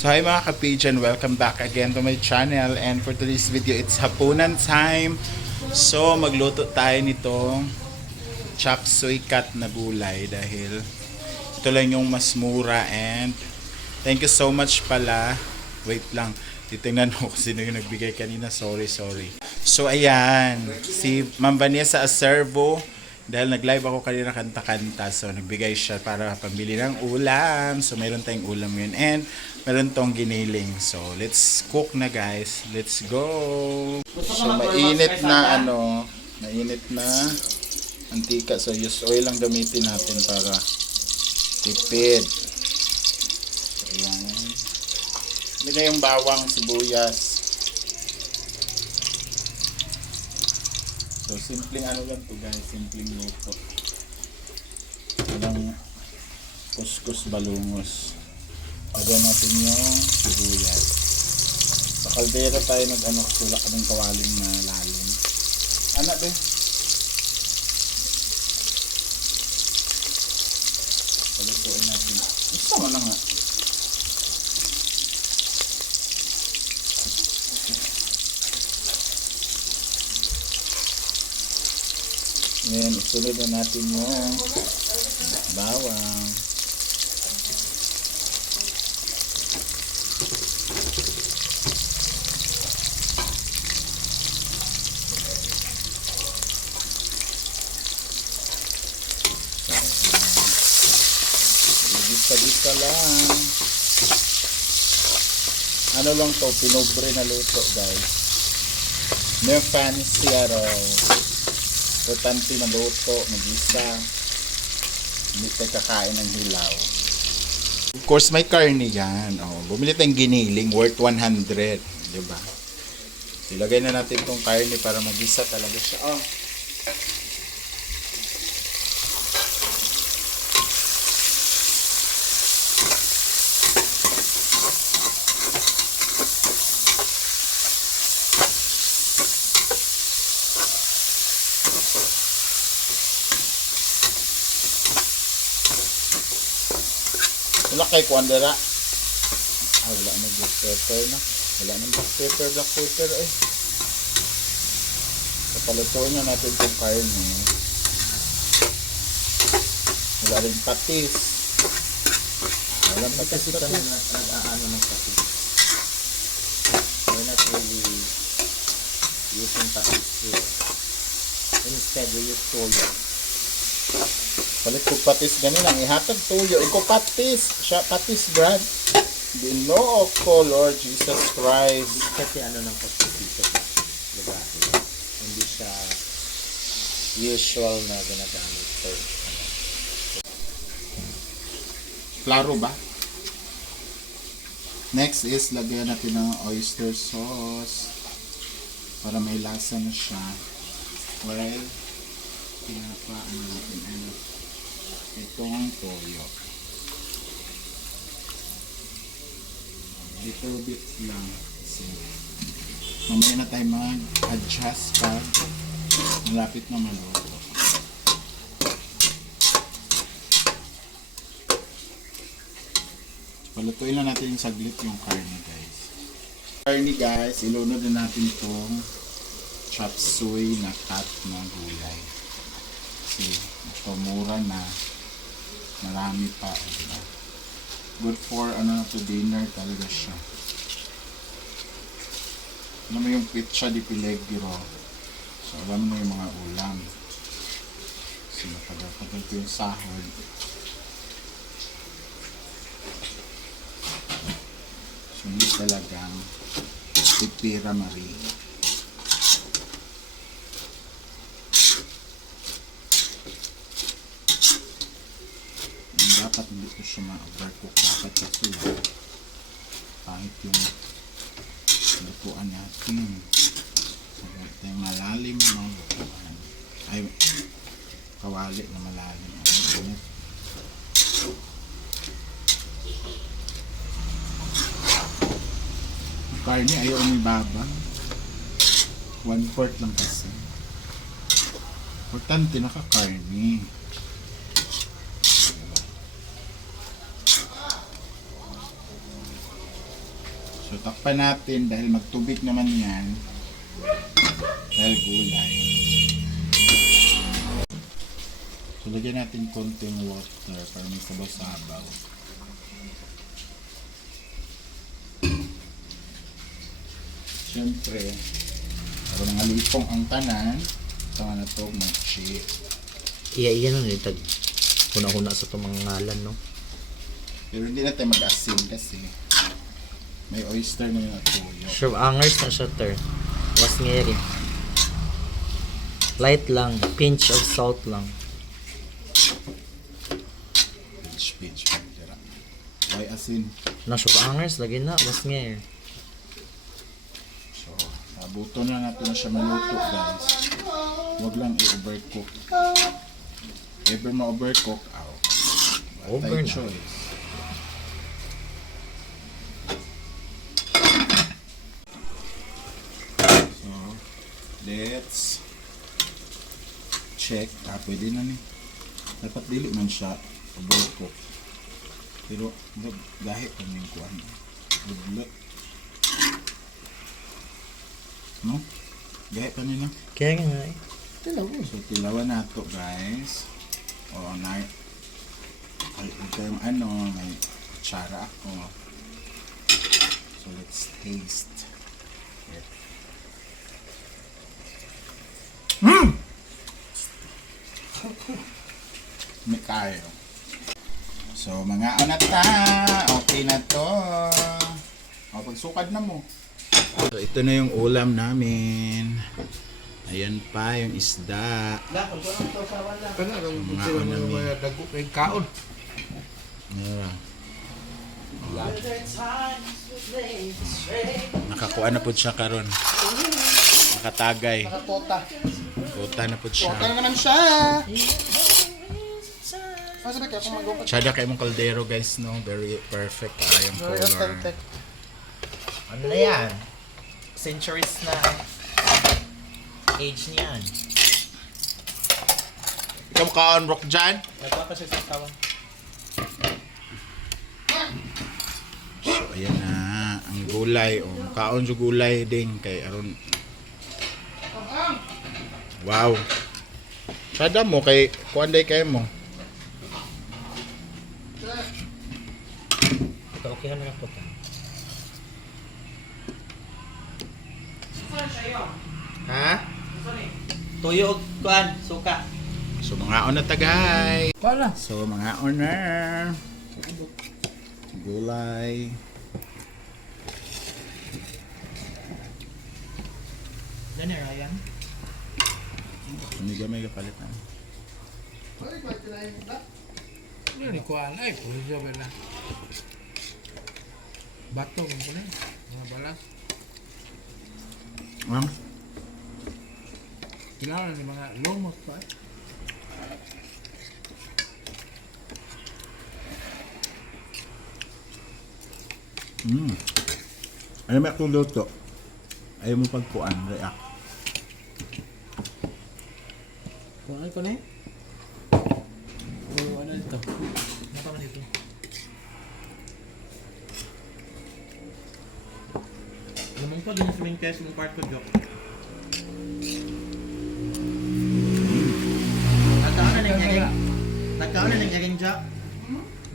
So hi mga kapijan, welcome back again to my channel, and for today's video it's hapunan time. So magluto tayo nitong chop suey cut na gulay dahil ito lang yung mas mura. And thank you so much pala. Wait lang, titingnan ko kung sino yung nagbigay kanina. Sorry. So ayan, si Ma'am Vanessa Acervo, dahil nag-live ako kanina kanta-kanta, so nagbigay siya para pambili ng ulam. So mayroon tayong ulam yun, and meron tong giniling. So let's cook na guys, let's go. So mainit na mainit na antika, so use oil lang gamitin natin para tipid. So ayan, hindi na yung bawang, sibuyas. So, simpleng lang to guys, simpleng luto. Walang kuskus balungos. Lagyan natin yung sibuyas. Sa kaldera tayo sulak ng kawaling na lalim. Anak be? Palutuin natin. Isa mo na nga. Ngayon, isunod na natin yung bawang. Dito lang. Ano lang to, pinobre na luto guys. May fancy importante na luto, mag-isa. Hindi tayo kakain ng hilaw. Of course, may karne yan. Bumili tayong giniling worth 100. Diba? Ilagay na natin tong karne para mag-isa talaga siya. Wala kay kuandera. Wala na black pepper na. Wala na black pepper eh. Kapalutuin na natin itong karne. Wala rin patis. Walang patis ito. Nag-aano ng patis. We're not really using patis here. Instead, we use toyo. Palit ko patis ganin lang, ihatag tuyo. Iko patis, siya patis brad. Ginoo ko, Lord Jesus Christ. Kasi ng patis dito. Diba? Hindi siya usual na ginagamit. So, Klaro ba? Next is lagyan natin ng oyster sauce para may lasa na siya. Well, pinapaan natin itong toyo. Little bit lang. Kasi mamaya na tayo mag-adjust pag malapit na maluto. Palutuin lang natin yung saglit yung karne guys. Karne guys, ilunod na natin itong chop suey na cut na gulay. Kasi ito mura na. Marami pa. Diba? Good for to dinner talaga siya. Alam mo yung pizza di Pilegro. So alam mo yung mga ulam. So napagal ko yung sahod. So hindi talagang pipira Marie. Dapat hindi ko siya ma-overcook. Dapat kasi kahit yung lutuan natin. So, yung malalim ng lutuan. Ay, kawali na malalim. Karne ayaw umibaba. 1/4 lang kasi. Importante naka-karne. So takpan natin dahil magtubig naman yan. Dahil gulay. So lagyan natin konting water para may sabaw-sabaw. Siyempre, para nangalipong ang tanan, tama na to, mochi. Iya no nitag. Kuna-kuna sa itong mga ngalan, no? Pero hindi na tayo mag-asin kasi may oyster na yung tuyo. Sure, angers na siya, ter. Was ngeri. Light lang. Pinch of salt lang. Pinch. Why asin? Na sure, angers. Lagi na. Was ngeri. So, abuto na natin na siya maluto, guys. Huwag lang i-overcook. Ever ma-overcook, Over na. choice. So, let's check. Pwede na ni. Dapat dili man siya overcook. Pero, gahit pa yung kuhan. Budlot. No? Gahit pa nila. Kaya nga eh. So, tilawan na to, guys. O, ay, ito yung may kutsara ako. So, let's taste it. May kayo. So, mga anata, okay na to. O, pagsukad na mo. So, ito na yung ulam namin. Ayan pa yung isda. Kana lang Mga sila ano ni- mga dago kay kaon. Yeah. Nakakuha na po siya karon. Nakatagay. Nakatota. Kuta na po siya. Tota na naman siya. Masabi ka kung mag-upat. Tsada kay mong kaldero, guys, no? Very perfect yung Very color. authentic. Ano na yan? Centuries na age niyan. Ikaw kaon, Rock Jan? Nagpapa siya sa tawan. So, ayan na. Ang gulay. O, kaon sa gulay din kay aron. Wow. Tsada mo kay kuanday kay mo. Ito okay na lang po ta. Ha? Tuyo og kuan, suka. So, mga on na tagay. Wala. So, mga owner. Gulay. Dani Ryan. Gamay kapalitan. Ano ni kuan ay puro siya ba na. Bato kung kunin. Mga balas. Kailangan ni mga lomos pa. Ano may akong luto? Ayaw mo pagpuan, react. Kuan ko ni. O ano ito? Ano pa man ito? Naman ko din sa main case ng part ko, Jok. Nagkaon na nangyaring? Nagkaon na nangyaring, Jok?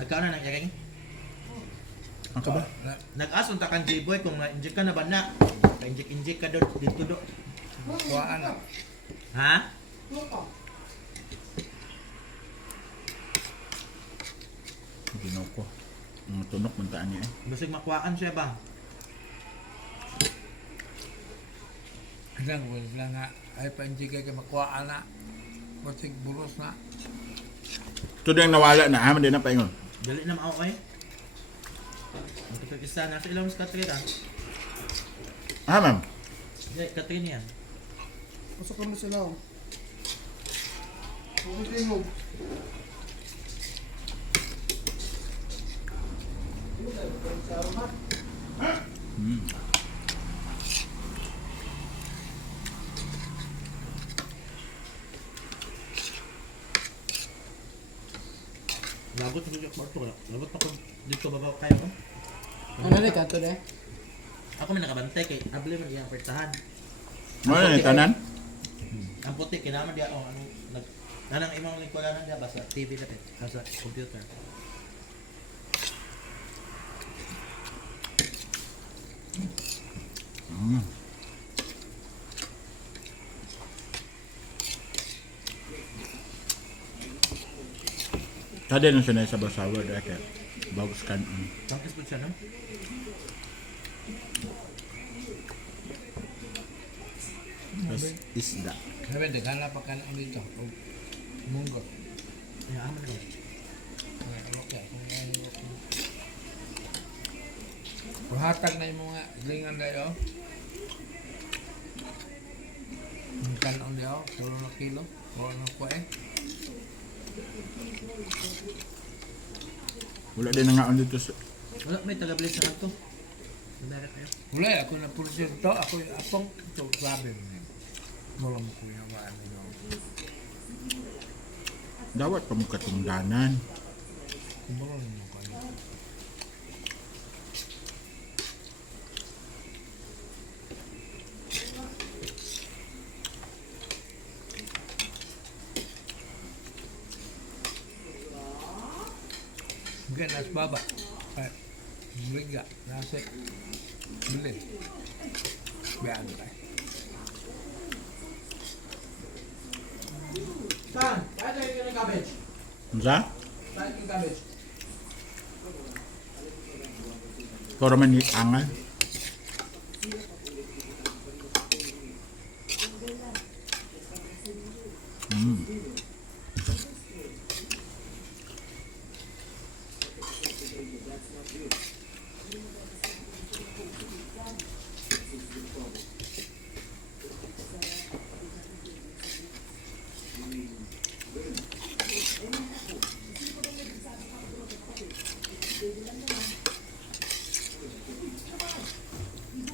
Nagkaon na nangyaring? Ang ka ba? Nag-ason ta kan J-Boy kung na-inject ka na ba na? Pa-inject ka doon dito do. Kuan na. Ha? Ginaw ko. Ang tunok man taan niya eh. Basig makuhaan siya ba? Ilang wala nga ay panjigay kay makuha na. Basig buros na. Ito din nawala na, ha? Hindi na paingon. Dali na mao kay. Ang kapag-isa na sa ilang mas katrin ah. Ah, ma'am. Hindi, katrin yan. Pasok kami sila. Huwag tingog. Labot mo yung kwarto ko. Labot pa ko dito babaw kayo ko. Ano ni kanto de? Ako may nakabantay kay abli man iyang pertahan. Ano na tanan? Ang puti kinaman dia ano nag nanang imong lingkuranan dia basta TV dapat sa computer. Kada na siya na sa basawa dahil kaya bagus kan. Tangkis po siya no? Tapos isda. Sabi, naghanap pa ka na dito. O, munggo. Ay aman ko. Ay, okay. Kung ano, kung hatag na yung mga lingan dayo. Ang kanon dayo, 1 na kilo. O ano ko eh. Wala din na nga on dito sa... Wala may taga-bless na to. Nandara kayo. Wala, ako na pulsir to. Ako yung apong ito. Sabi mo. Wala mo ko yung maano yun. Dawat pa mo katungdanan. Kumulong mo ko yun. Mungkin nas baba. Ay, bigga. Nasi. Bili. Biyan tayo. Saan? Kaya tayo yung cabbage. Unsa? Saan yung cabbage? Pero man ni angal.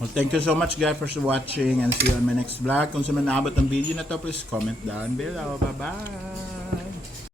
Well, thank you so much guys for watching and see you on my next vlog. Kung sa man naabot ang video na to, please comment down below. Bye-bye!